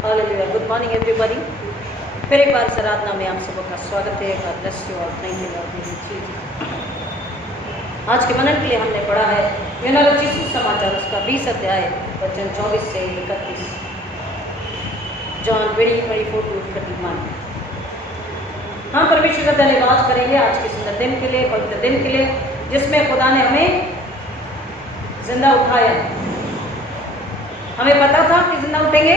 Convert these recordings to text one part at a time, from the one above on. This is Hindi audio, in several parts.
हालेलुया। Good morning everybody. फिर एक बार इस आराधना में आप सबका स्वागत है। गॉड ब्लेस यू और थैंक यू लॉर्ड। आज के मनन के लिए हमने पढ़ा है यूहन्ना रचित सुसमाचार उसका 20 अध्याय वचन 24 से 31। जॉन 20:24-31। हम परमेश्वर का धन्यवाद करेंगे आज के सुंदर दिन के लिए, पवित्र दिन के लिए, जिसमें खुदा ने हमें जिंदा उठाया। हमें पता था कि जिंदा उठेंगे,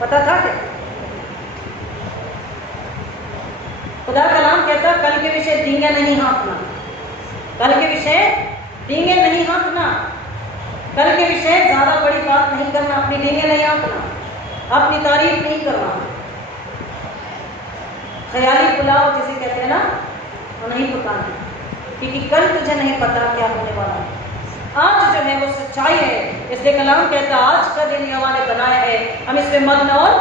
पता था क्या? खुदा का नाम कहता कल के विषय डींगे नहीं हाँकना, कल के विषय डींगे नहीं हाँकना, कल के विषय ज्यादा बड़ी बात नहीं करना, अपनी डींगे नहीं हाँकना, अपनी तारीफ नहीं करना, ख्याली पुलाव जिसे कहते हैं ना वो नहीं पकाना, क्योंकि कल तुझे नहीं पता क्या होने वाला है। आज जो है वो सच्चाई है, इसलिए कलाम कहता आज का दिन यहोवा ने बनाया है, हम इसमें मग्न और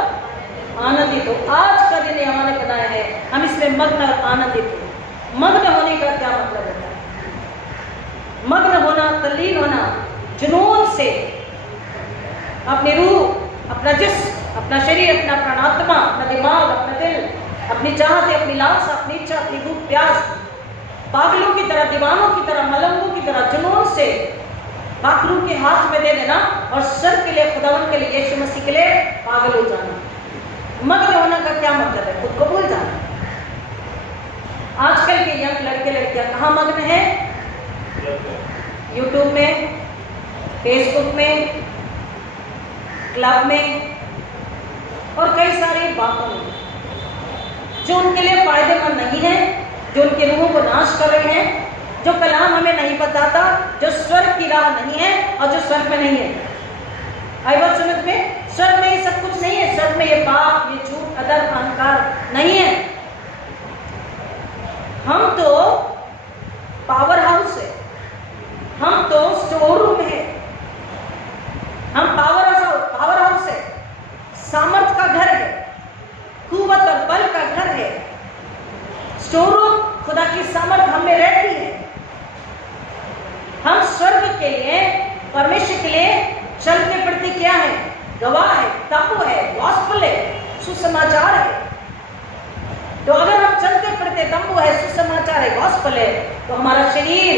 आनंदित हो। आज का दिन यहोवा ने बनाया है, हम इसमें मग्न और आनंदित हो। मग्न होने का क्या मतलब होता है? मग्न होना, तल्लीन होना, जुनून से अपनी रूह, अपना जिस्म, अपना शरीर, अपना प्राणात्मा, अपना दिमाग, अपना दिल, अपनी चाहत, अपनी लालसा, अपनी इच्छा, अपनी भूख प्यास, पागलों की तरह, दीवानों की तरह, मलंगों की तरह जुनून से पागलों के हाथ में दे देना और सर के लिए, खुदावन के लिए, यीशु मसीह के लिए पागल हो जाना। मग्न होने का क्या मतलब है? खुद को भूल जाना। आजकल के यंग लड़के लड़कियां कहाँ मग्न हैं? यूट्यूब में, फेसबुक में, क्लब में और कई सारी बातों में जो उनके लिए फायदेमंद नहीं है, जो उनके रूहों को नाश कर रहे हैं, जो कलाम हमें नहीं बताता, जो स्वर्ग की राह नहीं है और जो स्वर्ग में नहीं है। आई बात समझ में? स्वर्ग में ये सब कुछ नहीं है। स्वर्ग में ये पाप, ये झूठ, अधर्म, अहंकार नहीं है। हम तो पावर हाउस है, हम तो स्टोर रूम है, हम पावर हाउस है, सामर्थ का घर है, कुव्वत और बल का घर है। स्टोर रूम खुदा की सामर्थ हम में रहती है। हम स्वर्ग के लिए, परमेश्वर के लिए चलते फिरते क्या है? गवाह है, तपु है, गॉस्पेल है, सुसमाचार है। तो अगर हम चलते फिरते तंबू है, सुसमाचार है, गॉस्पेल है, तो हमारा शरीर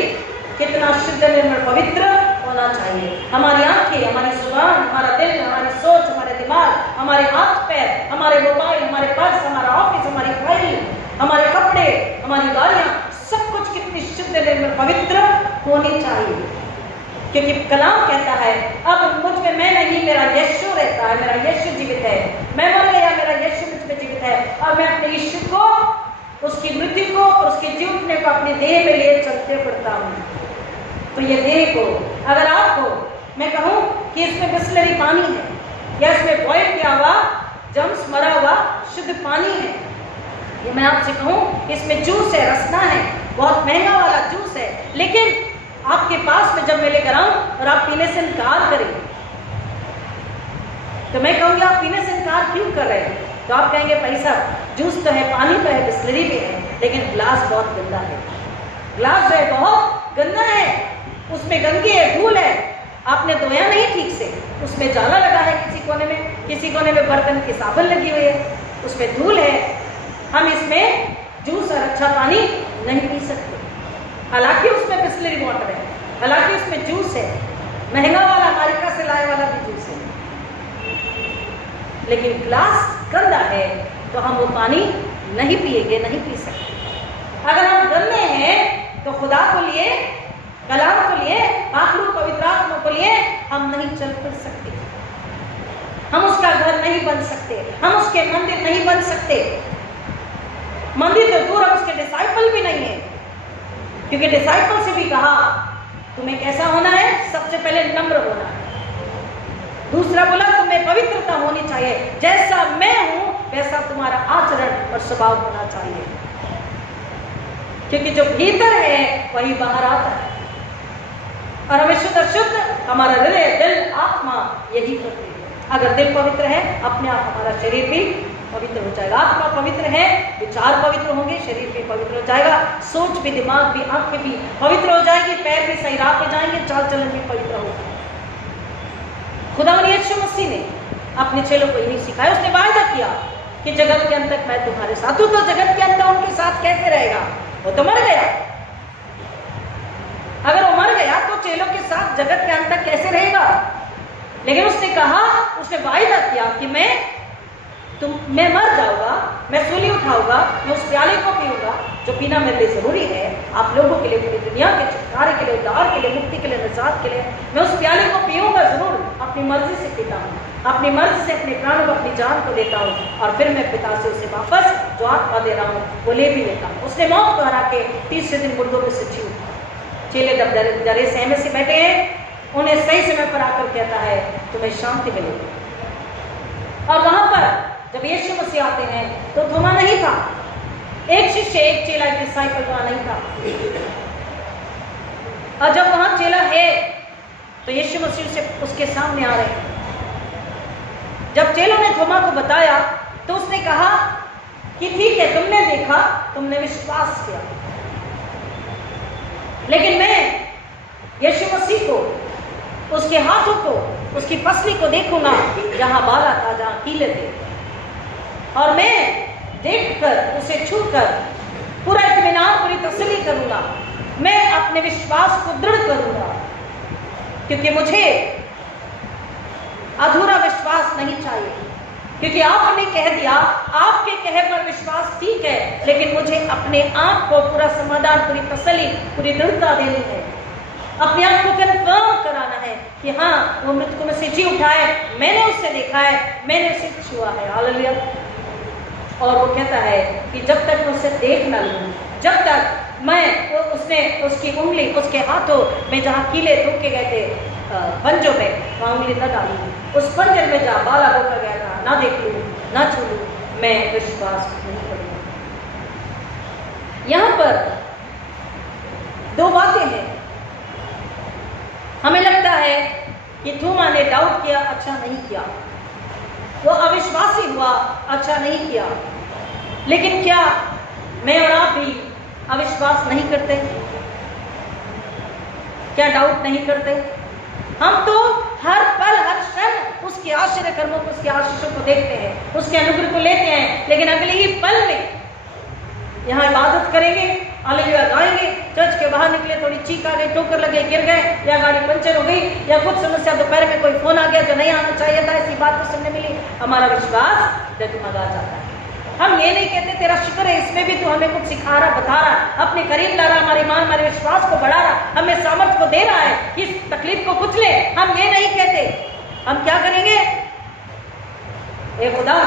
कितना शुद्ध, निर्मल, पवित्र होना चाहिए। हमारी आंखें, हमारी जुबान, हमारा दिल, हमारी सोच, हमारे दिमाग, हमारे हाथ पैर, हमारे मोबाइल, हमारे पर्स, हमारा ऑफिस, हमारी फाइल, हमारे कपड़े, हमारी गाड़ियां, सब कुछ कितनी शुद्ध, निर्मल, पवित्र होनी चाहिए। क्योंकि कलाम कहता है अब मुझ में मैं नहीं, मेरा यीशु रहता है, मेरा यीशु जीवित है। मैं मर गया, मेरा यीशु मुझ में जीवित है और मैं अपने यीशु को, उसकी मृत्यु को और उसके जी उठने को अपने देह में लिए चलते फिरता हूँ। तो ये देह को अगर आपको मैं कहूँ कि इसमें बिस्लरी पानी है या इसमें बॉयल किया हुआ जम्स मरा हुआ शुद्ध पानी है, ये मैं आपसे कहूँ इसमें जूस है, रसना है, बहुत महंगा वाला जूस है, लेकिन आपके पास में जब मैं लेकर आऊं और आप पीने से इनकार करें तो मैं कहूँगी आप पीने से इनकार क्यों कर रहे हैं? तो आप कहेंगे भाई साहब जूस तो है, पानी तो है, बिस्लरी भी है, लेकिन ग्लास बहुत गंदा है। ग्लास जो है बहुत गंदा है, उसमें गंदगी है, धूल है, आपने धोया नहीं ठीक से, उसमें जाला लगा है किसी कोने में बर्तन की साबुन लगी हुई है, उसमें धूल है। हम इसमें जूस और अच्छा पानी नहीं पी सकते। हालांकि उसमें बिस्लरी वाटर है, हालांकि उसमें जूस है, महंगा वाला अमेरिका से लाए वाला भी जूस है, लेकिन ग्लास गंदा है तो हम वो पानी नहीं पिएंगे, नहीं पी सकते। अगर हम गंदे हैं तो खुदा को लिए, कलाम को लिए, आखिर पवित्र आत्मा को लिए हम नहीं चल फिर सकते, हम उसका घर नहीं बन सकते, हम उसके मंदिर नहीं बन सकते। मंदिर तो दूर, हम उसके डिसाइपल भी नहीं है, क्योंकि डिसाइपल से भी कहा तुम्हें कैसा होना है? सबसे पहले नम्र होना है। दूसरा बोला तुम्हें पवित्रता होनी चाहिए, जैसा मैं हूं वैसा तुम्हारा आचरण और स्वभाव होना चाहिए, क्योंकि जो भीतर है वही बाहर आता है। और हमें शुद्ध हमारा हृदय, दिल, आत्मा यही करती है। अगर दिल पवित्र है अपने आप हमारा शरीर भी पवित्र हो जाएगा। आत्मा पवित्र है, विचार पवित्र होंगे, शरीर भी पवित्र हो जाएगा, सोच भी, दिमाग भी, आंखें भी पवित्र हो जाएगी, पैर भी सही राह पे जाएंगे, चाल चलन भी पवित्र होगा। खुदावन यीशु यीशु मसीह ने अपने चेलों को यही सिखाया। उसने वायदा किया कि जगत के अंत तक मैं तुम्हारे साथ हूं। तो जगत के अंत उनके साथ कैसे रहेगा? वो तो मर गया। अगर वो मर गया तो चेलों के साथ जगत के अंत तक कैसे रहेगा? लेकिन उसने कहा, उसने वायदा किया कि मैं मर जाऊंगा, मैं सूली उठाऊंगा, मैं उस प्याले को पीऊंगा जो पीना मेरे लिए जरूरी है, आप लोगों के लिए, पूरी दुनिया के छुटकारे के लिए, उद्धार के लिए, मुक्ति के लिए, निजात के लिए। मैं उस प्याले को पीऊंगा जरूर, अपनी मर्जी से पीता हूँ, अपनी मर्जी से अपने प्राणों को, अपनी जान को देता हूँ, और फिर मैं पिता से उसे वापस जो आत्मा दे रहा हूँ वो ले भी लेता हूँ। उसने मौत को हरा के तीसरे दिन मुर्दों में से जी उठा। चेले जब डरे सहमे से बैठे हैं, उन्हें सही समय पर आकर कहता है तुम्हें शांति मिलेगी। और वहां पर जब यीशु मसीह आते हैं तो थोमा नहीं था, एक शिष्य, एक चेला, एक डिसाइपल वहां नहीं था। और जब वहां चेला है तो यीशु मसीह उसके सामने आ रहे हैं। जब चेलों ने थोमा को बताया तो उसने कहा कि ठीक है, तुमने देखा, तुमने विश्वास किया, लेकिन मैं यीशु मसीह को, उसके हाथों को, उसकी पसली को देखूंगा जहां बाला था, जहां कीले थे, और मैं देखकर, उसे छूकर पूरा इत्मीनान, पूरी तसल्ली करूंगा। मैं अपने विश्वास को दृढ़ करूंगा, क्योंकि मुझे अधूरा विश्वास नहीं चाहिए। क्योंकि आपने कह दिया, आपके कहे पर विश्वास ठीक है, लेकिन मुझे अपने आप को पूरा समाधान, पूरी तसल्ली, पूरी दृढ़ता देनी है, अपने आप को कन्फर्म कराना है कि हाँ, वो मृतकों में से जी उठा है, मैंने उससे देखा है, मैंने उसे छुआ है। हालेलुया। और वो कहता है कि जब तक मैं उसे देख ना लूं, जब तक मैं उसने उसकी उंगली, उसके हाथों में जहाँ कीले ठोके गए थे पंजों में, वहाँ उंगली न डालूं, उस पंजर में जहाँ बाला रोका गया था ना देख लूं, ना छू लूं, मैं विश्वास नहीं करूंगा। यहाँ पर दो बातें हैं। हमें लगता है कि थोमा ने डाउट किया, अच्छा नहीं किया, वो अविश्वासी हुआ, अच्छा नहीं किया। लेकिन क्या मैं और आप भी अविश्वास नहीं करते? क्या डाउट नहीं करते? हम तो हर पल, हर क्षण उसके आश्चर्य कर्मों को, उसके आशीषों को देखते हैं, उसके अनुग्रह को लेते हैं, लेकिन अगले ही पल में यहाँ इबादत करेंगे, हालेलुया गाएंगे, चर्च के बाहर निकले, थोड़ी चीख आ गई, ठोकर लगे, गिर गए, या गाड़ी पंचर हो गई, या कुछ समस्या, दोपहर में कोई फोन आ गया जो नहीं आना चाहिए था, ऐसी बात तो सुनने मिली, हमारा विश्वास डगमगा जाता है। हम ये नहीं कहते तेरा शुक्र है, इसमें भी तू हमें कुछ सिखा रहा, बता रहा, अपने करीब ला रहा, हमारी ईमान, हमारे विश्वास को बढ़ा रहा, हमें सामर्थ्य को दे रहा है कि इस तकलीफ को कुछ ले। हम ये नहीं कहते। हम क्या करेंगे? ए खुदा,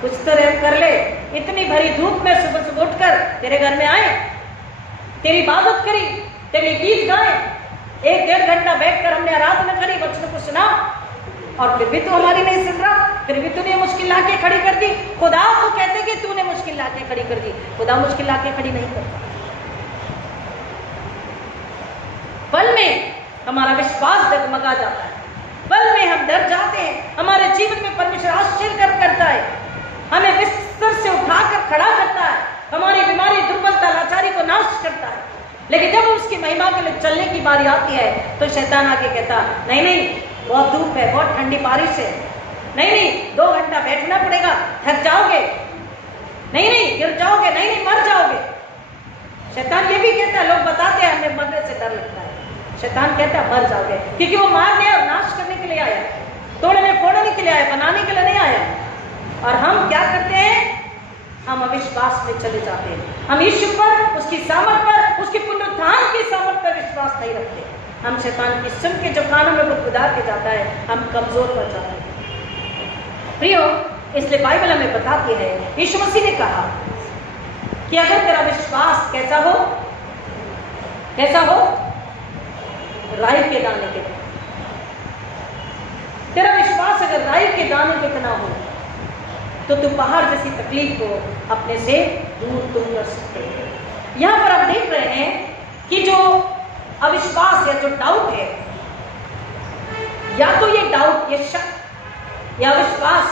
कुछ तो रहम कर ले, इतनी भरी धूप में सुबह सुबह उठकर तेरे घर में आए, तेरी इबादत करी, तेरे गीत गाए, 1-1.5 घंटा बैठकर हमने आराधना करी, बच्चों को सुना, और फिर भी तू हमारी नहीं सुन रहा, फिर भी तूने मुश्किल लाके खड़ी कर दी। खुदा तो कहते कि तूने मुश्किल लाके खड़ी कर दी, खुदा मुश्किल लाके खड़ी नहीं करता। पल में हमारा विश्वास डगमगा जाता है, पल में हम डर जाते हैं, हमारे जीवन में परमेश्वर आश्चर्य करता है, हमें बिस्तर से उठाकर खड़ा करता है, हमारी बीमारी, दुर्बलता, लाचारी को नाश करता है। लेकिन जब उसकी महिमा के लिए चलने की बारी आती है तो शैतान आके कहता, नहीं नहीं, बहुत धूप है, बहुत ठंडी बारिश है, नहीं नहीं, 2 घंटा बैठना पड़ेगा, थक जाओगे, नहीं नहीं, गिर जाओगे, नहीं नहीं, मर जाओगे। शैतान ये भी कहता है, लोग बताते हैं हमें मरने से डर लगता है, शैतान कहता है मर जाओगे, क्योंकि वो मारने और नाश करने के लिए आया, तोड़ने फोड़ने के लिए आया, बनाने के लिए नहीं आया। और हम क्या करते हैं? हम अविश्वास में चले जाते हैं। हम यीशु पर, उसकी सामर्थ पर, उसके पुनरुत्थान की सामर्थ पर विश्वास नहीं रखते। हम शैतान की सुन के जो कानों में बुदबुदा के जाता है, हम कमजोर पड़ जाते हैं। प्रियो, इसलिए बाइबल हमें बताती है, यीशु मसीह ने कहा कि अगर तेरा विश्वास कैसा हो, कैसा हो? राई के दाने के, तेरा विश्वास अगर राई के दाने कितना हो तो तू पहाड़ जैसी तकलीफ को अपने से दूर कर सकते हो। यहां पर आप देख रहे हैं कि जो अविश्वास या जो डाउट है, या तो ये डाउट, ये शक या अविश्वास,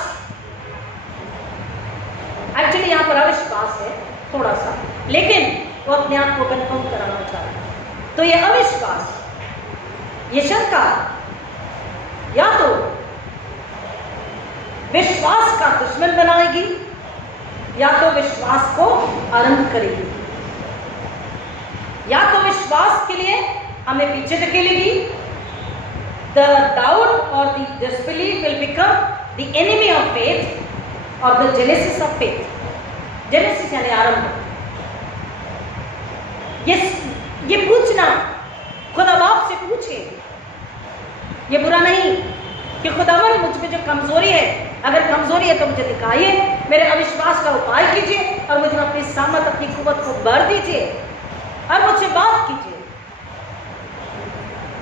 एक्चुअली यहां पर अविश्वास है थोड़ा सा, लेकिन वो अपने आप को कन्फर्म कराना चाहता है। तो ये अविश्वास, ये शंका, या तो दुश्मन बनाएगी या तो विश्वास को आरंभ करेगी। या तो विश्वास के लिए हमें पीछे धकेलेगी, द डाउट और the disbelief will become the enemy of faith और the genesis of faith. Genesis यानी आरंभ। ये पूछना, खुदा बाप से पूछे, ये बुरा नहीं कि खुदावन मुझ में जो कमजोरी है, अगर कमजोरी है तो मुझे दिखाइए, मेरे अविश्वास का उपाय कीजिए और मुझे अपनी सामर्थ, अपनी कुव्वत को भर दीजिए और मुझसे बात कीजिए,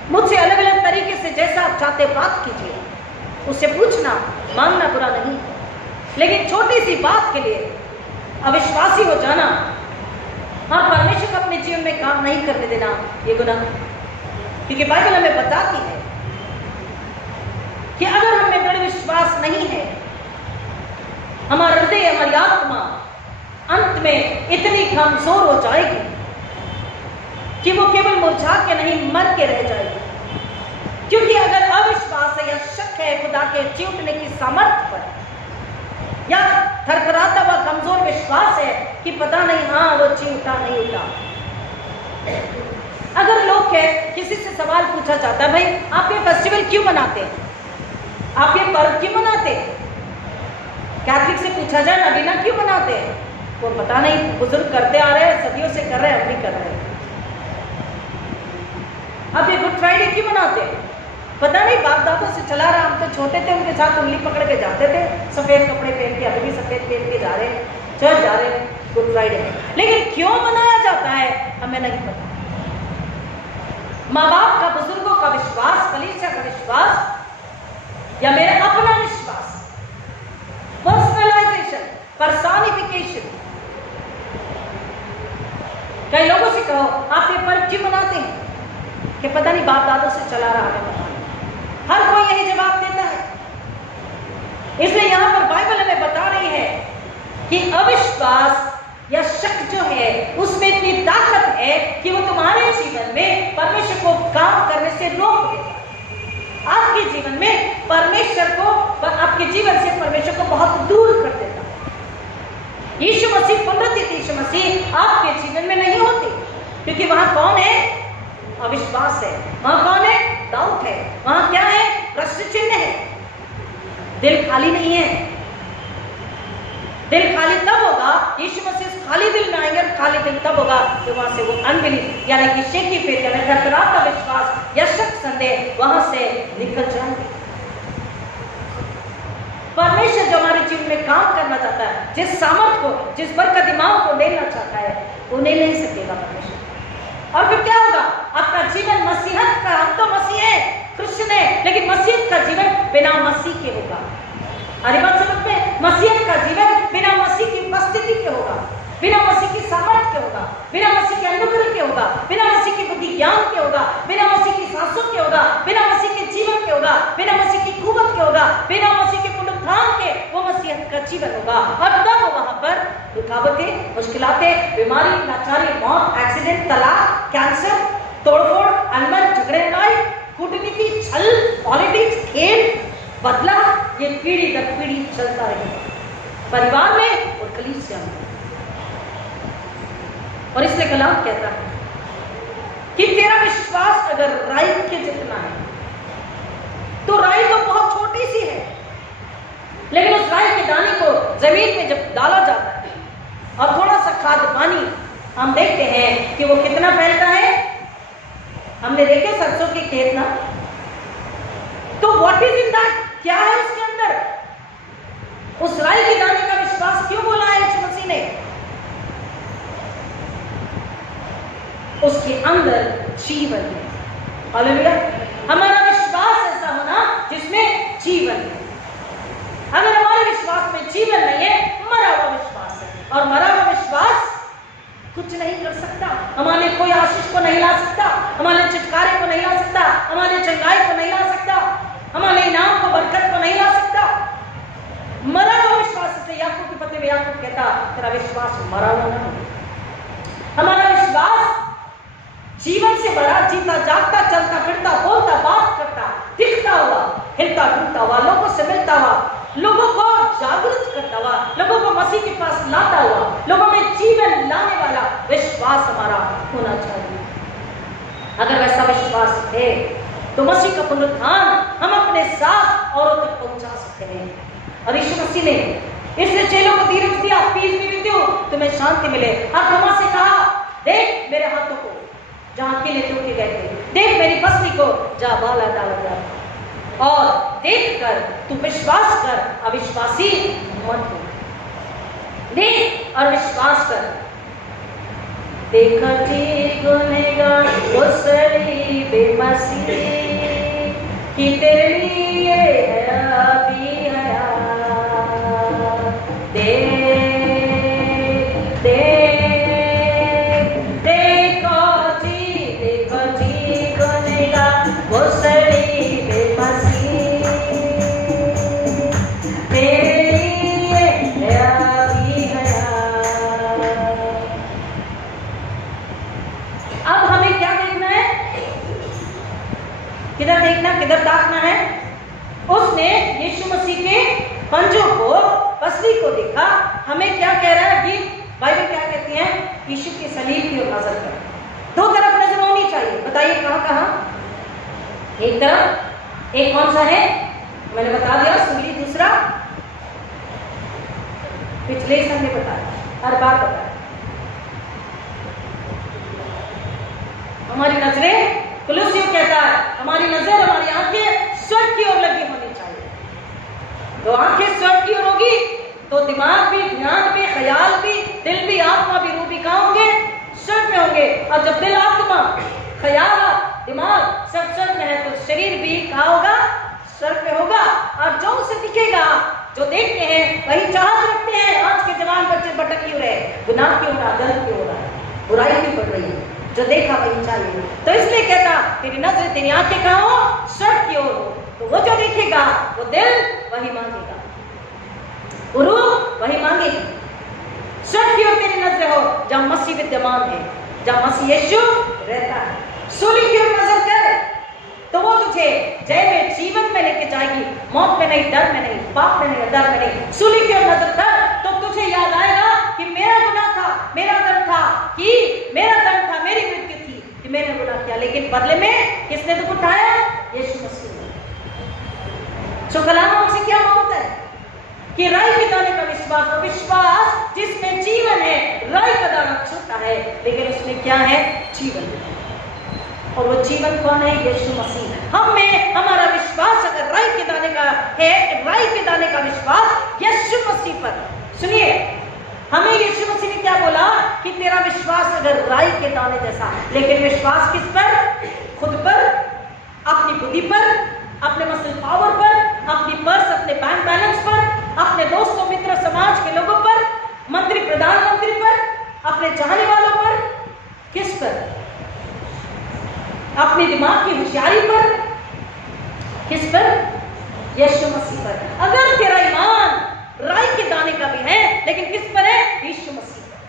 मुझसे अलग अलग तरीके से जैसा आप चाहते बात कीजिए। उससे पूछना, मांगना बुरा नहीं, लेकिन छोटी सी बात के लिए अविश्वासी हो जाना और परमेश्वर को अपने जीवन में काम नहीं करने देना, ये गुनाह। क्योंकि बाइबल हमें बताती है कि अगर हमें दृढ़ विश्वास नहीं है, हमारा हृदय, हमारी आत्मा अंत में इतनी कमजोर हो जाएगी कि वो केवल मुरझा के नहीं, मर के रह जाएगी। क्योंकि अगर अविश्वास है या शक है खुदा के चिंतने की सामर्थ्य पर, या थरथराता हुआ कमजोर विश्वास है कि पता नहीं हाँ वो चिंता नहीं उठा। अगर लोग के किसी से सवाल पूछा जाता है, भाई आप ये फेस्टिवल क्यों मनाते हैं, आप ये पर्व क्यों मनाते हैं, कैथलिक से पूछा जाए नगीना क्यों मनाते हैं, वो पता नहीं, बुजुर्ग करते आ रहे हैं, सदियों से कर रहे हैं, हम भी कर रहे हैं। अब ये गुड फ्राइडे क्यों मनाते हैं, पता नहीं, बाप दादों से चला रहा, हम तो छोटे थे उनके साथ उंगली पकड़ के जाते थे, सफेद कपड़े पहन के, अभी भी सफेद पहन के जा रहे हैं, चर्च जा रहे हैं गुड फ्राइडे। लेकिन क्यों मनाया जाता है हमें नहीं पता। माँ बाप का, बुजुर्गों का विश्वास, कलीसिया का विश्वास या मेरा अपना विश्वास, पर्सनलाइजेशन, पर्सोनिफिकेशन। कई लोगों से कहो आप ये पर्व क्यों मनाते हैं, कि पता नहीं बाप दादों से चला रहा है, पता नहीं। हर कोई यही जवाब देता है। इसलिए यहां पर बाइबल हमें बता रही है कि अविश्वास या शक जो है उसमें इतनी ताकत है कि वो तुम्हारे जीवन में परमेश्वर को काम करने से रोक देता। आपके जीवन में परमेश्वर को, आपके जीवन से परमेश्वर को बहुत दूर कर देता। यीशु मसीह, पुनरुत्थित यीशु मसीह आपके जीवन में नहीं होते, क्योंकि वहां कौन है, अविश्वास है। वहां कौन है, डाउट है। वहां क्या है, प्रश्न चिन्ह है। दिल खाली नहीं है। दिल खाली तब होगा, यीशु मसीह खाली दिल में आएंगे, खाली दिल तब होगा कि वहां से वो अनबिलीफ यानी कि शेकी फेथ यानी थरथराता विश्वास या शक, संदेह वहां से निकल जाएंगे। परमेश्वर जो हमारे जीवन में काम करना चाहता है, जिस सामर्थ को, जिस बरकत दिमाग को लेना चाहता है, वो ले नहीं सकेगा परमेश्वर। और फिर क्या होगा, आपका जीवन मसीहत का, हम तो मसीह है, क्रिश्चियन है, लेकिन मसीहत का जीवन बिना मसीह के होगा। अरे बात समझ में, मसीहत का जीवन बिना मसीह की उपस्थिति के होगा, बिना मसीह की सामर्थ के होगा, बिना मसीह के अनुग्रह के होगा, बिना मसीह की बुद्धि ज्ञान के होगा, बिना मसीह की सांसों के होगा, बिना मसीह के जीवन के होगा, बिना मसीह की कुव्वत के होगा, बिना मसीह के पुनरुत्थान के वो मसीहत का जीवन होगा। और तब वहां पर रुकावटें, मुश्किलातें, बीमारी, लाचारी, मौत, एक्सीडेंट, तलाक, कैंसर, तोड़फोड़, अनबन, झगड़े, लड़ाई, कूटनीति, छल, पॉलिटिक्स, खेल, बदला, ये पीढ़ी दर पीढ़ी चलता रहेगा परिवार में और कलीसिया में। और इसलिए कलाम कहता है कि तेरा विश्वास अगर राई के जितना है, तो राई तो बहुत छोटी सी है, लेकिन उस राई के दाने को जमीन में जब डाला जाता है और थोड़ा सा खाद पानी, हम देखते हैं कि वो कितना फैलता है। हमने देखे सरसों के खेत ना, तो व्हाट इज इन दैट, क्या है उसके अंदर, उस राई के दाने का विश्वास क्यों बोला है यीशु मसीह ने, उसके अंदर जीवन है। हालेलुया। हमारा विश्वास ऐसा होना जिसमें जीवन है। अगर हमारे विश्वास में जीवन नहीं है, मरा हुआ विश्वास है, और मरा हुआ विश्वास कुछ नहीं कर सकता, हमारे कोई आशीष को नहीं ला सकता, हमारे छुटकारे को नहीं ला सकता, हमारे चंगाई को नहीं ला सकता, हमारे इनाम को, बरकत को नहीं ला सकता। मरा हुआ विश्वास से याकूब के पत्र में याकूब कहता, तेरा विश्वास मरा हुआ ना हो। हमारा विश्वास जीवन से बड़ा, जीता जागता, चलता फिरता, बोलता, बात करता, दिखता हुआ, हिलता डुलता हुआ, लोगों से मिलता हुआ, लोगों को जागृत करता हुआ, लोगों को मसीह के पास लाता हुआ, लोगों में जीवन लाने वाला विश्वास हमारा होना चाहिए। अगर वैसा विश्वास है तो मसीह का पुनरुत्थान हम अपने साथ औरों तक पहुंचा सकते हैं। और यीशु मसीह ने इसलिए चेलों को धीरज दिया, पीस भी देती हूं, तुम्हें शांति मिले। और थोमा से कहा, देख मेरे हाथों को जहां कीले टूटे गए थे, देख मेरी पसली को जहां बाला डाला गया, और देख कर तू विश्वास कर, अविश्वासी मत हो। देख और विश्वास कर। देखा जी गुनहगार उसरी बेमसी कि तेरे लिए है अभी हया। देखो जी गुनहगार उसरी बेमसी तेरे लिए है अभी हया। अब हमें क्या देखना है? किधर देखना, किधर ताकना है? उसने यीशु मसीह के पंजों को, पसली को देखा। हमें क्या कह रहा है कि बाइबल क्या कहती है? यीशु की सलीब की ओर नजर कर। दो तरफ नजर होनी चाहिए। बताइए कहां कहां? एक तरफ, एक कौन सा है? मैंने बता दिया, सूली। दूसरा पिछले ही समय बताया, हर बार बताया। हमारी नजरें, कुलूसियों कहता है, हमारी नजर, हमारी आंखें स्वर्ग की ओर लगी होनी चाहिए। तो आंखें स्वर्ग की ओर होगी तो दिमाग भी, ध्यान भी, ख्याल भी, दिल भी, आत्मा भी, रूह भी कहां होंगे? स्वर्ग में होंगे। और जब दिल, आत्मा, ख्याल, दिमाग सब स्वर्ग में है तो शरीर भी कहां होगा? स्वर्ग में होगा। और जो उसे दिखेगा, जो देखते हैं वही चाहत रखते हैं। आज के जवान बच्चे भटक क्यों रहे? गुनाह क्यों हो रहा, गलत क्यों हो रहा है, बुराई क्यों बढ़ रही है? जो देखा वही चाहिए। तो इसलिए कहता, तेरी नजर, तेरी आंखें कहां हो? स्वर्ग की ओर हो। तो वो जो देखेगा, वो दिल वही मांगेगा, रूह वही मांगेगी। स्वर्ग की ओर तेरी नजर हो जहां मसीह विद्यमान है, जहां मसीह यीशु रहता है। सूली की ओर नजर कर तो वो तुझे जय में, जीवन में लेके जाएगी, मौत में नहीं, डर में नहीं, पाप में नहीं, डर में नहीं। सूली की ओर नजर कर तो तुझे याद आएगा कि मेरा गुनाह था, मेरा दंड था, कि मेरा दंड था, मेरी मृत्यु थी कि मैंने गुनाह किया, लेकिन बदले में किसने दुख उठाया? यीशु मसीह ने। सो कलाम हमसे क्या मांगता है कि राई के दाने का विश्वास, और विश्वास जिसमें जीवन है। राई का दाना छोटा है लेकिन उसमें क्या है? जीवन है। और वो जीवन कौन है? यीशु मसीह। हम में हमारा विश्वास अगर राई के दाने का है, राई के दाने का विश्वास यीशु मसीह पर। सुनिए, हमें यीशु मसीह ने क्या बोला कि तेरा विश्वास अगर राई के दाने जैसा, लेकिन विश्वास किस पर? खुद पर, अपनी बुद्धि पर, अपने मसल पावर पर, अपनी पर्स, अपने बैंक बैलेंस पर, अपने दोस्तों, मित्र, समाज के लोगों पर, मंत्री, प्रधानमंत्री पर, अपने चाहने वालों पर, किस पर? अपने दिमाग की होशियारी पर, किस पर? यीशु मसीह पर। अगर तेरा ईमान राई के दाने का भी है लेकिन किस पर है? यीशु मसीह पर।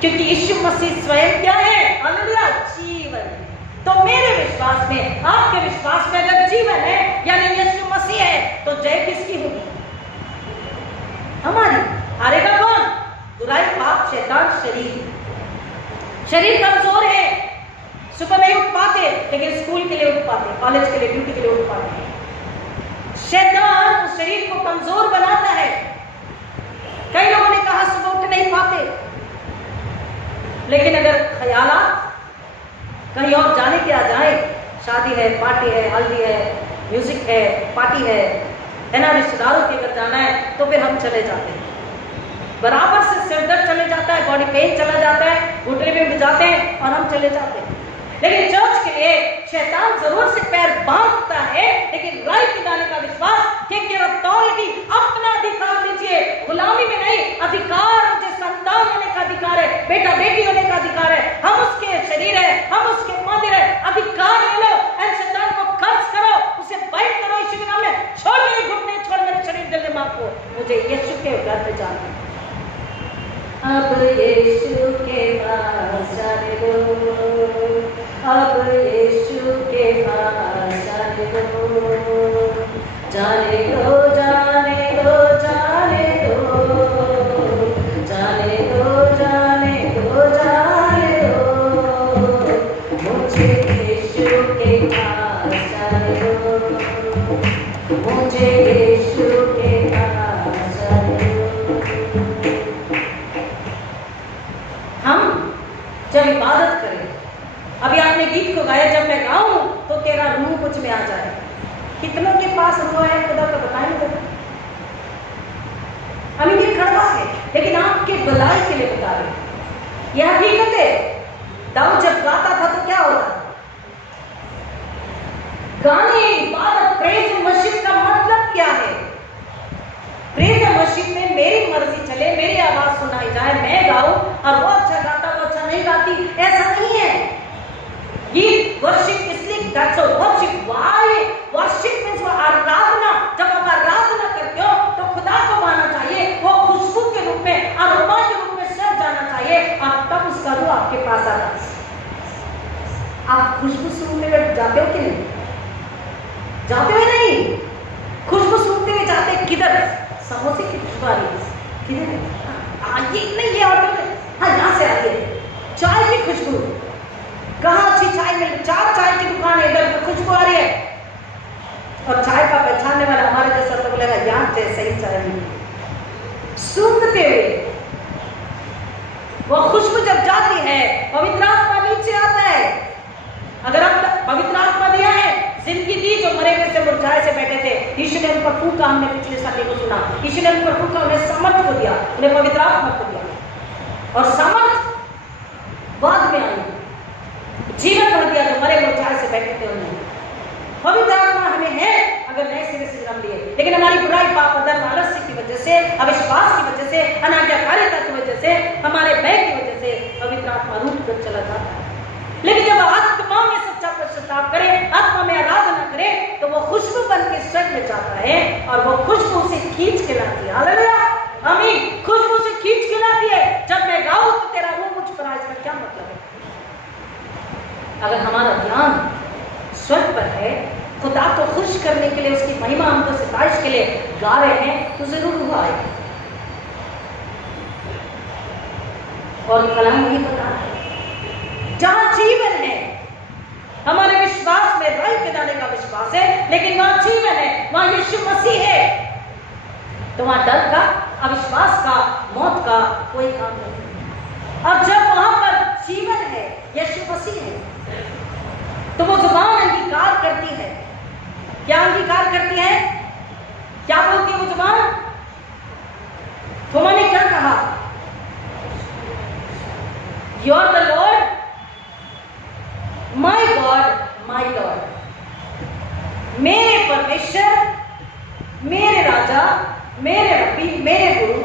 क्योंकि यीशु मसीह स्वयं क्या है? हालेलुया, जीवन। तो मेरे विश्वास में, आपके विश्वास में अगर जीवन है यानी यीशु मसीह है तो जय किसकी होगी? हमारी। हारेगा कौन? बुराई, पाप, शैतान, शरीर। शरीर कमजोर है, सुबह नहीं उठ पाते लेकिन स्कूल के लिए उठ पाते, कॉलेज के लिए, ड्यूटी के लिए उठ पाते। शैतान उस शरीर को कमजोर बनाता है। कई लोगों ने कहा सुबह उठ नहीं पाते, लेकिन अगर ख्यालात कहीं और जाने के आ जाए, शादी है, पार्टी है, हल्दी है, म्यूजिक है, पार्टी है ना, रिश्तेदारों के अगर जाना है तो फिर हम चले जाते हैं। बराबर से सिरदर्द चले जाता है, बॉडी पेन चला जाता है, घुटने में उठ जाते हैं और हम चले जाते हैं। लेकिन चर्च के लिए शैतान जरूर से पैर बांधता है, लेकिन राई के दाने का विश्वास, टेक योर अथॉरिटी, अपना अधिकार लीजिए। गुलामी में नहीं, अधिकार, मुझे संतान होने का अधिकार है, बेटा बेटी होने का अधिकार है, हम उसके शरीर है, हम उसके मंदिर है। अधिकार ले लो और शैतान को खर्च करो, उसे बाइट करो यीशु के नाम में। छोड़ मेरे घुटने, छोड़ मेरे शरीर, दिल, दिमाग को, मुझे यीशु के घर पे जाना है। अब यीशु के पास जाने दो, अब यीशु के पास जाने दो, जाने दो। मुझे यीशु के पास चलो। हम जब इबादत करें, अभी आपने गीत को गाया, जब मैं गाऊं तो तेरा रूह मुझ में आ जाए। कितनों के पास रूह है खुदा का बताएं जरा। अभी ये खड़ा है लेकिन आपके भलाई के लिए बता रहे। यह हकीकत है। दाऊद जब गाता था तो क्या होता था? गाने, इबादत, प्रेज एंड वर्शिप का मतलब क्या है? प्रेज एंड वर्शिप में मेरी मर्जी चले, मेरी आवाज सुनाई जाए, मैं गाऊं और वो अच्छा गाता वो अच्छा नहीं गाती, ऐसा नहीं है। ये वर्शिप इसलिए that's a worship. Why? Worship means आराधना। जब आप आराधना करते हो तो खुदा को मानना चाहिए, वो खुशबू के रूप में, अरोमा के रूप में सज जाना चाहिए और तब उसका रूह आपके पास आता है। आप खुशबू सूंघने में जाते हो कि नहीं? जाते हो नहीं? खुशबू सूंघते हुए जाते किधर? समोसे की खुशबू आ रही है किधर? ये नहीं, ये ऑर्डर में, हाँ यहाँ से आ रही है। चाय की खुशबू, कहाँ अच्छी चाय मिल, 4 चाय की दुकान है, इधर खुशबू आ रही है और चाय का पहचानने वाला हमारे जैसा तो बोलेगा यहाँ जैसे ही चाय मिली। सूंघते हुए वो खुशबू जब जाती है, पवित्र आत्मा नीचे आता है। अगर आप पवित्र आत्मा दिया है, जिंदगी दी, जो मरे हुए से मुरझाए से बैठे थे, यीशु ने उन पर फूंका। हमने पिछले संडे को सुना, यीशु ने उन पर फूंका, उन्हें समर्थ को दिया, उन्हें पवित्र आत्मा को दिया और समर्थ बाद में आई, जीवन भर दिया जो मरे मुरझाए से बैठे थे उन्हें। पवित्र आत्मा हमें है अगर नए सिरे से जन्म लिए, लेकिन हमारी बुराई, पाप, अधर्म, आलस्य की वजह से, अविश्वास की वजह से, अनाज्ञाकारिता की वजह से, हमारे भय की वजह से पवित्र आत्मा रूठ कर चला जाता है। लेकिन जब आत्मा में सच्चा पश्चाताप करें, आत्मा में आराधना करें, तो वो खुशबू बन के स्वर्ग में जाता है और वो खुशबू से खींच के लाती है। हालेलुया, आमीन। खुशबू से खींच के लाती है। जब मैं गाऊं तो तेरा रूह मुझ पर आए, इसका क्या मतलब है? अगर हमारा ध्यान स्वर्ग पर है, खुदा को खुश करने के लिए, उसकी महिमा, हमको सिफारिश के लिए गा रहे हैं, तो जरूर हुआ है। और कलाम ये बता रहा है, जहां जीवन है, हमारे विश्वास में राई के दाने का विश्वास है, लेकिन वहां जीवन है, वहां यीशु मसीह है, तो वहां डर का, अविश्वास का, मौत का कोई काम नहीं। और जब वहां पर जीवन है, यीशु मसीह है, तो वो जुबान अंगीकार करती है। क्या अंगीकार करती है? क्या बोलती है वो जुबान? थोमा ने क्या कहा? You are the lord my god, my lord. मेरे परमेश्वर, मेरे राजा, मेरे रब्बी, मेरे गुरु,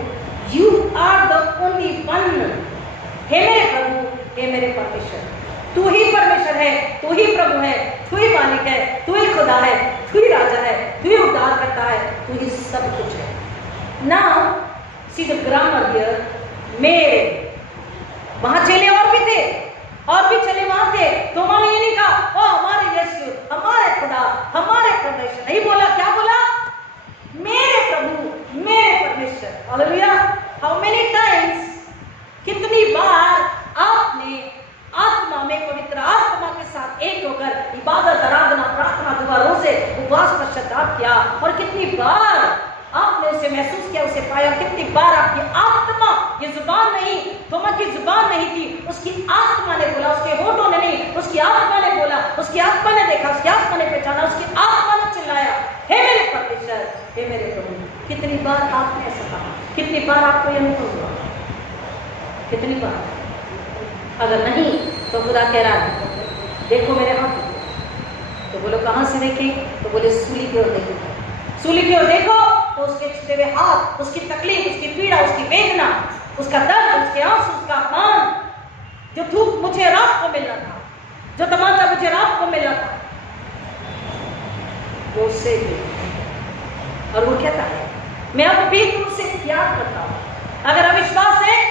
you are the only one. हे मेरे प्रभु, हे मेरे परमेश्वर, तू ही परमेश्वर है, तू ही प्रभु है, तू ही मालिक है, तू ही खुदा है, तू ही राजा है, तू ही उद्धार करता है, तू ही सब कुछ है। Now see the grammar here, मेरे। वहां चेले और भी थे, और भी चले वहां थे, तो मैंने ये नहीं कहा ओ हमारे यीशु, हमारे खुदा, हमारे परमेश्वर, नहीं बोला। क्या बोला? मेरे प्रभु, मेरे परमेश्वर। हालेलुया। हाउ मेनी टाइम्स, कितनी बार आपने आत्मा में, पवित्र आत्मा के साथ एक होकर इबादत, आराधना, प्रार्थना, दुआ, रोजे, उपवास, पश्चाताप किया, और कितनी बार आपने उसे महसूस किया, उसे पाया। कितनी बार आपकी आत्मा, ये जुबान नहीं, थोमा की जुबान नहीं थी, उसकी आत्मा ने बोला, उसके होठों ने नहीं, उसकी आत्मा ने बोला, उसकी आत्मा ने देखा, उसकी आत्मा ने पहचाना, उसकी आत्मा ने चिल्लाया, हे मेरे परमेश्वर, हे मेरे प्रभु। कितनी बार आपने ऐसा कहा? कितनी बार आपको यह अनुभव हुआ? कितनी बार? अगर नहीं तो खुदा कह रहा है देखो मेरे हाथ। तो बोलो कहां से देखें? तो बोले सूली की ओर देखो। सूली की ओर देखो तो उसके छुटे हुए हाथ, उसकी तकलीफ, उसकी पीड़ा, उसकी वेदना, उसका दर्द, उसके आंसू, उसका अपमान, जो थूक मुझे रात को मिलना था, जो तमाचा मुझे रात को मिलना था, वो उससे भी। और वो कहता है मैं अब भी तुमसे प्यार करता हूं। अगर अविश्वास है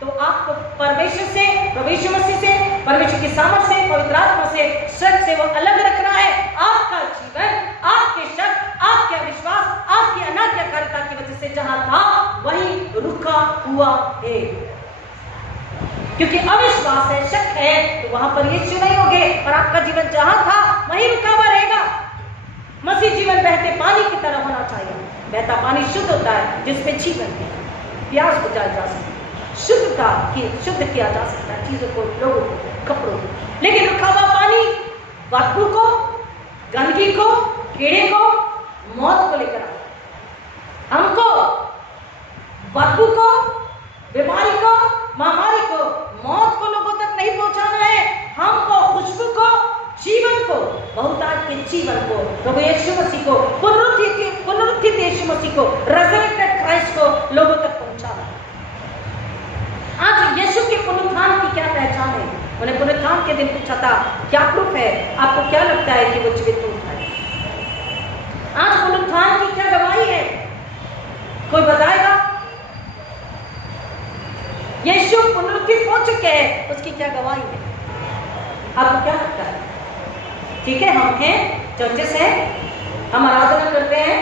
तो आपको परमेश्वर से, प्रभु मसीह से, परमेश्वर की सामर्थ से, पवित्र आत्मा से, शक से वो अलग रखना है। आपका जीवन, आपके शक, आपके अविश्वास, आपकी अनाज्ञाकारिता की वजह से जहां था वहीं रुका हुआ है। क्योंकि अविश्वास है, शक है, तो वहां पर यीशु नहीं होंगे, और आपका जीवन जहां था वहीं रुका हुआ रहेगा। मसीह जीवन बहते पानी की तरह होना चाहिए। बहता पानी शुद्ध होता है जिसमें जीवन है, प्यास बुझाई जा सकती है, शुद्ध किया जा सकता है चीजों को, लोगों को, कपड़ों को। लेकिन रुका हुआ पानी बदबू को, गंदगी को, कीड़े को, मौत को लेकर आता है। हमको बदबू को, बीमारी को, महामारी को, मौत को लोगों तक नहीं पहुंचाना है। हमको खुशबू को, जीवन को, बहुतायत के जीवन को, प्रभु यीशु मसीह को, पुनरुत्थित यीशु मसीह को, रेजरेक्टेड क्राइस्ट को लोगों तक पहुंचाना है। आज यीशु के पुनरुत्थान की क्या पहचान है? उन्हें पुनरुत्थान के दिन पूछा था क्या प्रूफ है, आपको क्या लगता है कि वो जीवित उठा है? आज पुनरुत्थान की क्या गवाही है? कोई बताएगा? यीशु पुनरुत्थित हो चुके हैं, उसकी क्या गवाही है? आपको क्या लगता है? ठीक है, हम हैं, चर्चेस हैं, हम आराधना करते हैं,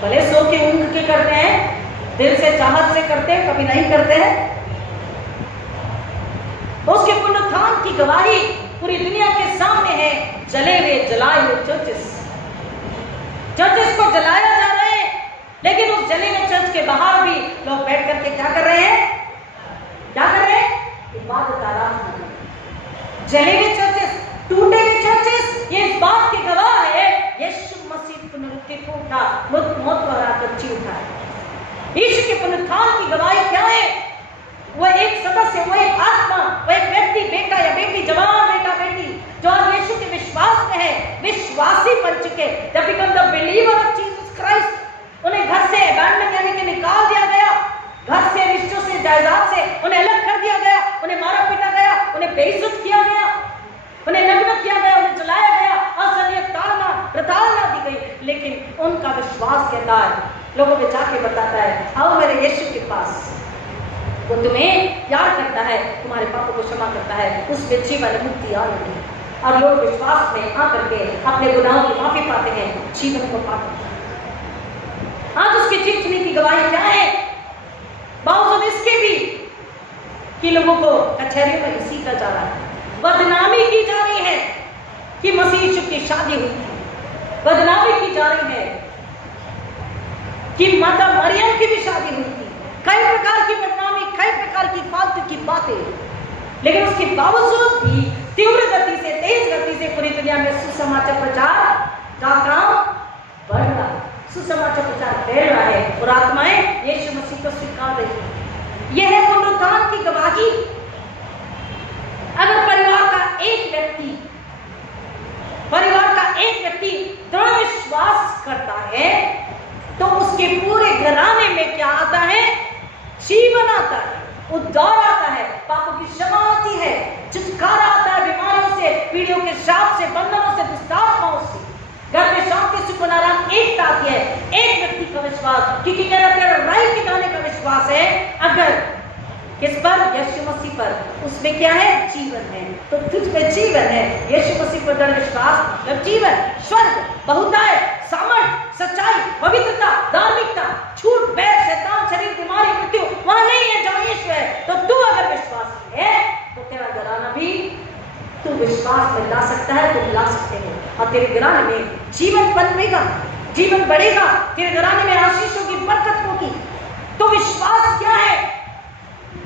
भले सो के ऊँघ के करते हैं, दिल से चाहत से करते हैं, कभी नहीं करते हैं। उसके पुनरुत्थान की गवाही पूरी दुनिया के सामने है। जले हुए, जलाए हुए चर्चेस को जलाया जा रहा है, लेकिन उस जले हुए चर्च के बाहर भी लोग बैठ करके क्या कर रहे हैं? क्या कर रहे हैं? इबादत आराधना कर रहे हैं। जले हुए चर्चेस, टूटे हुए चर्चेस, ये इस बात की गवाह है यीशु मसीह पुनरुत्थित उठा, मौत को हराकर जी उठा है। यीशु के पुनरुत्थान की गवाही क्या है? वो एक सदस्य, वो एक आत्मा, वो एक व्यक्ति, बेटा या बेटी, जवान बेटा बेटी जो आज यीशु के विश्वास में है, विश्वासी बन चुके, जब become the believer of Jesus Christ. उन्हें घर से अबैंडन यानी कि निकाल दिया गया, घर से, रिश्तों से, जायदाद से उन्हें अलग कर दिया गया, उन्हें मारा पीटा गया, उन्हें बेइज्जत किया गया, उन्हें नग्न किया गया, उन्हें जलाया गया, असलियत ताड़ना प्रताड़ना दी गई। लेकिन उनका विश्वास कहता है, लोगों को जाके बताता है, आओ मेरे यीशु के पास, वो तुम्हें प्यार करता है, तुम्हारे पापों को क्षमा करता है, उसमें जीवन मुक्ति आ रही है। और लोग विश्वास में आकर के अपने गुनाहों की माफी पाते हैं, जीवन को पाते हैं। आज उसकी जीतने की गवाही क्या है? बावजूद इसके भी कि लोगों को कचहरियों में घसीटा जा रहा है, बदनामी की जा रही है कि मसीह यीशु की शादी हुई थी, बदनामी की जा रही है कि माता मरियम की भी शादी हुई थी, कई प्रकार की बदनामी, कई प्रकार की फालतू की बातें। लेकिन उसके बावजूद भी तीव्र गति से, तेज गति से पूरी दुनिया में सुसमाचार प्रचार का काम बढ़ रहा है, सुसमाचार प्रचार फैल रहा है और आत्माएं यीशु मसीह को स्वीकार रही है। यह है पुनरुत्थान की गवाही। अगर परिवार का एक व्यक्ति दृढ़ विश्वास करता है तो उसके पूरे घराने में क्या आता है? जीवन आता है, उद्धार आता है, पापों की क्षमा आती है, छुटकारा आता है बीमारियों से, पीढ़ियों के शाप से, बंधनों से, दुष्टात्माओं से। घर में शांति सुख आराम एकता आती है, एक व्यक्ति का विश्वास, क्योंकि तेरा राई के दाने का विश्वास है। अगर किस पर? यीशु मसीह पर, उसमें क्या है? जीवन है। तो तुझ में जीवन है, यीशु मसीह पर दृढ़ विश्वास मतलब जीवन, स्वर्ग, बहुतायत, सामर्थ, सच्चाई, पवित्रता, धार्मिकता, छूट, बैर, शैतान, शरीर, बीमारी, मृत्यु वहां नहीं है जहां यीशु है। तो तू अगर विश्वास है तो तेरा घराना भी तू विश्वास में ला सकता है, तुम ला सकते हो, और तेरे घराने में जीवन पनपेगा, जीवन बढ़ेगा, तेरे घराने में आशीषों की बरकत होगी। तो विश्वास क्या है?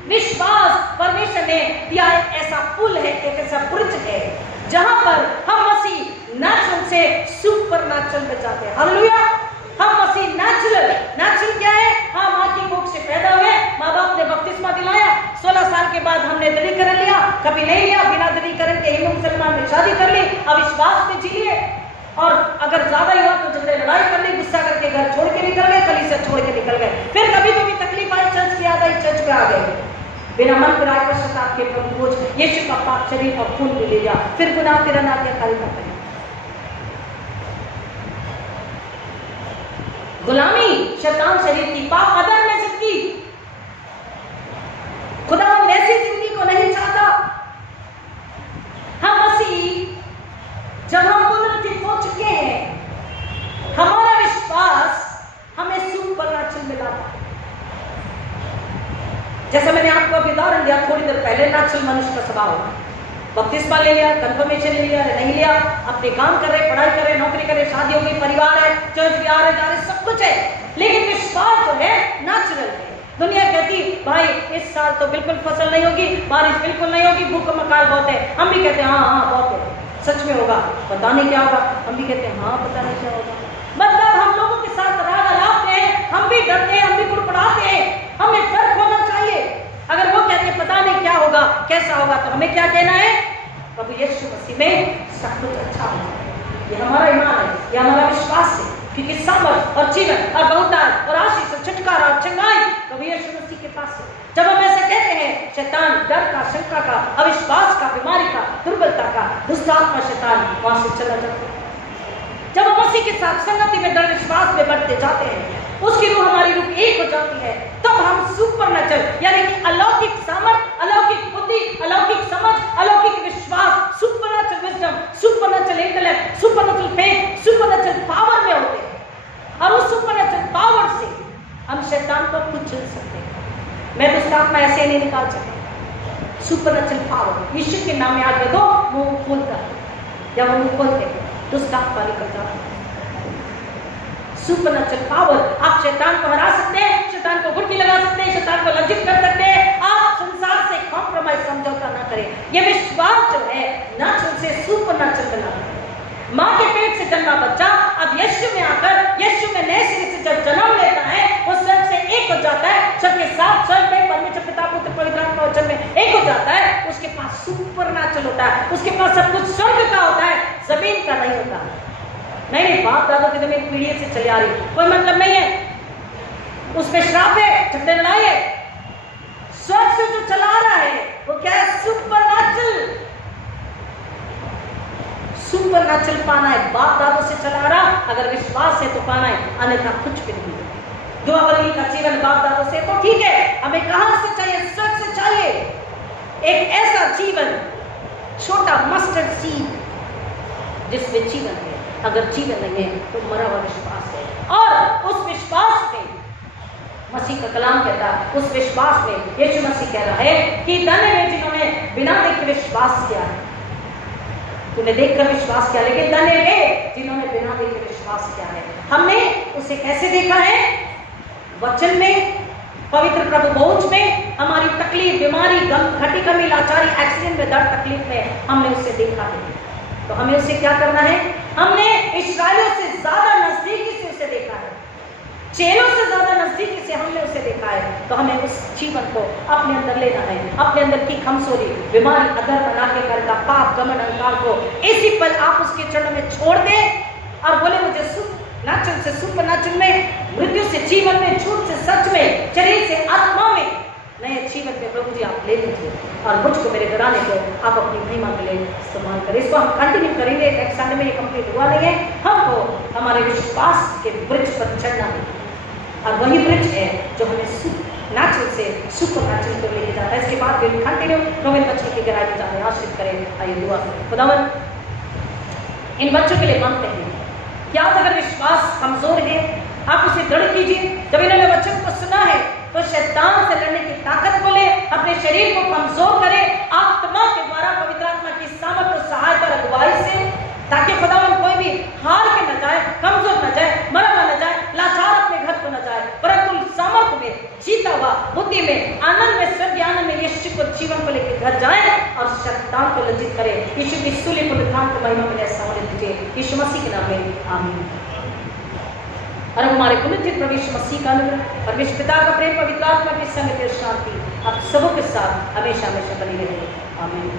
विश्वास परमेश्वर ने दिया एक ऐसा पुल है, एक ऐसा ब्रिज है जहां पर हम मसीह नेचुरल से सुपर नेचुरल में जाते हैं। हालेलुया! हम मसीह नेचुरल क्या है? हम मां की कोख से पैदा हुए, माँ बाप ने बपतिस्मा दिलाया, 16 साल के बाद हमने दृढ़ीकरण लिया, कभी नहीं लिया, बिना दृढ़ीकरण के हिंदू मुसलमान में शादी कर ली, अविश्वास में जी लिए, और अगर ज्यादा ही हुआ तो झगड़े लड़ाई कर ली, गुस्सा करके घर छोड़ के निकल गए, कलीसिया छोड़ के निकल गए। फिर कभी कभी तकलीफ आई, चर्च की याद आई, चर्च पे आ गए, बिना मन फिराए पश्चाताप के प्रभु खोज यीशु का पाक शरीर और खून भी ले जा, फिर गुनाह फिर अनाज्ञाकारी न करें। गुलामी शैतान शरीर की, पाप अदर में जिंदगी, खुदा हम ऐसी जिंदगी को नहीं चाहता। हम मसीह जब हम पुनरुत्थित हो चुके हैं, हमारा विश्वास हमें सुपरनैचुरल मिला था। जैसा मैंने आपको अभी उदाहरण दिया थोड़ी देर पहले, नेचुरल मनुष्य का स्वभाव बपतिस्मा ले लिया, कंफर्मेशन ले लिया, नहीं लिया, अपने काम कर रहे, पढ़ाई कर रहे, नौकरी कर रहे, शादी हो गई, परिवार है, चर्च भी आ रहे, जा रहे, सब कुछ है, लेकिन विश्वास जो है नेचुरल है। दुनिया कहती भाई इस साल तो बिल्कुल फसल नहीं होगी, बारिश बिल्कुल नहीं होगी, भूख मकाल बहुत है। हम भी कहते हैं हाँ बहुत है, सच में होगा, पता नहीं क्या होगा। हम भी कहते हैं हाँ पता नहीं क्या होगा। मतलब हम लोगों के साथ राग अलापते हैं, हम भी डरते हैं, हम भी कुड़कुड़ाते हैं। हमें फर्क होना चाहिए। अगर वो कहते हैं पता नहीं क्या होगा, कैसा होगा, तो हमें क्या कहना है? प्रभु यीशु मसीह में सब कुछ अच्छा होगा। ये हमारा ईमान है, ये हमारा विश्वास है, क्योंकि सामर्थ और जीवन और बहुतायत और आशीष और छुटकारा और चंगाई प्रभु यीशु मसीह के पास है। जब हम ऐसे कहते हैं, शैतान डर का, शंका का, अविश्वास का, बीमारी का, दुर्बलता का, दुष्टात्मा शैतान वहां से चला जाता है। जब हम मसीह के साथ संगति में, दृढ़ विश्वास में बढ़ते जाते हैं, उसकी रूह हमारी रूह एक हो जाती है, तब हम सुपरनैचुरल यानी कि अलौकिक सामर्थ, अलौकिक बुद्धि, अलौकिक समझ, अलौकिक विश्वास, supernatural wisdom, supernatural intellect, supernatural faith, supernatural power में होते हैं। और उस सुपरनैचुरल पावर से हम शैतान को कुचल सकते हैं। मैं दुष्टात्मा ऐसे नहीं निकाल सकता। सुपरनैचुरल पावर, यीशु के नाम में आगे दो, मुंह खोलता है, जब वो मुंह खोलते हैं दुष्टात्मा निकलता है। सुपरनैचुरल पावर, आप शैतान को हरा सकते हैं, शैतान को घुटकी लगा सकते हैं, शैतान को लज्जित कर सकते हैं। आप संसार से कॉम्प्रोमाइज, समझौता ना करें। ये विश्वास जो है नेचुरल से सुपरनैचुरल बनाता है। मां के पेट से जन्मा बच्चा अब यीशु में आकर, यीशु में नए सिरे से जब जन्म लेता है, वो स्वर्ग से एक हो जाता है, स्वर्ग के साथ स्वर्ग में परमेश्वर पिता पुत्र पवित्र आत्मा वचन में एक हो जाता है। उसके पास सुपरनैचुरल होता है, उसके पास सब कुछ स्वर्ग का होता है, जमीन का नहीं होता। नहीं, बाप दादा की जमीन पीढ़ी से चली आ रही, कोई मतलब नहीं है, उसमें श्राप है, झगड़े लड़ाई है। स्वर्ग से जो चला रहा है वो क्या है? सुपरनैचुरल। सुपरनैचुरल पाना है, बाप दादों से चला रहा, अगर विश्वास है तो पाना है, अन्यथा कुछ भी नहीं। दुआ बदली का जीवन बाप दादों से तो ठीक है, हमें कहां से चाहिए? स्वर्ग से चाहिए। एक ऐसा जीवन, छोटा मस्टर्ड सीड जिसमें जीवन है। अगर जीवन नहीं है तो मरा हुआ विश्वास है। और उस विश्वास में मसीह का कलाम कहता है, उस विश्वास में यीशु मसीह कह रहा है कि धन्य है जिन्होंने बिना देखे विश्वास किया है। तूने देखकर विश्वास किया, लेकिन धन्य है जिन्होंने बिना देखे विश्वास किया है। हमने उसे कैसे देखा है? वचन में, पवित्र प्रभु पहुंच में, हमारी तकलीफ, बीमारी, घटी कमी, लाचारी, एक्सीडेंट में, दर्द, तकलीफ में हमने उसे देखा है। तो हमें उसे क्या करना है? हमने इस्राएलियों से ज्यादा नजदीकी से उसे देखा है, चेलों से ज्यादा नजदीकी से हमने उसे देखा है। तो हमें उस जीवन को अपने अंदर लेना है, अपने अंदर की कमजोरी, बीमारी, अदर बना के करता पाप, गमन, अहंकार को इसी पल आप उसके चरणों में छोड़ दें और बोले मुझे नेचुरल से सुपरनेचुरल में, मृत्यु से जीवन में, झूठ से सच में, शरीर से आत्मा में नए जीवन में प्रभु जी आप ले लीजिए और मुझको, मेरे घराने को आप अपनी महिमा के लिए इस्तेमाल करें। इसको हम कंटिन्यू करेंगे। नेक्स्ट संडे में ये कंप्लीट हुआ नहीं है। हमको हमारे विश्वास के ब्रिज पर चढ़ना है और वही ब्रिज है जो हमें नेचुरल से सुपरनेचुरल को लेके जाता है। इसके बाद फिर कंटिन्यू नोवेल बच्चों की गहराई में जाने आश्रित करें। आइए दुआ करें। खुदावन इन बच्चों के लिए मांगते हैं कि आप अगर विश्वास कमजोर है आप उसे दृढ़ कीजिए। जब इन्होंने वचन को सुना है तो शैतान से लड़ने की ताकत को ले, अपने शरीर को कमजोर करे आत्मा के द्वारा, पवित्र आत्मा की सामर्थ और सहायता और अगुवाई से, ताकि खुदावन कोई भी हार के न जाए, कमजोर न जाए, मरा न जाए, लाचार अपने घर को न जाए, परंतु सामर्थ में, जीता हुआ बुद्धि में, आनंद में, सब ज्ञान में यीशु को जीवन को लेकर घर जाए और शैतान को लज्जित करे। यीशु की सूली पुनरुत्थान को महिमा में ऐसा होने दीजिए। यीशु मसीह के नाम में आमीन। और हमारे पुनित प्रभु यीशु मसीह का अनुग्रह, परमेश्वर पिता का प्रेम, पवित्र आत्मा की संगति और शांति आप सबों के साथ हमेशा हमेशा बनी रहे। आमीन।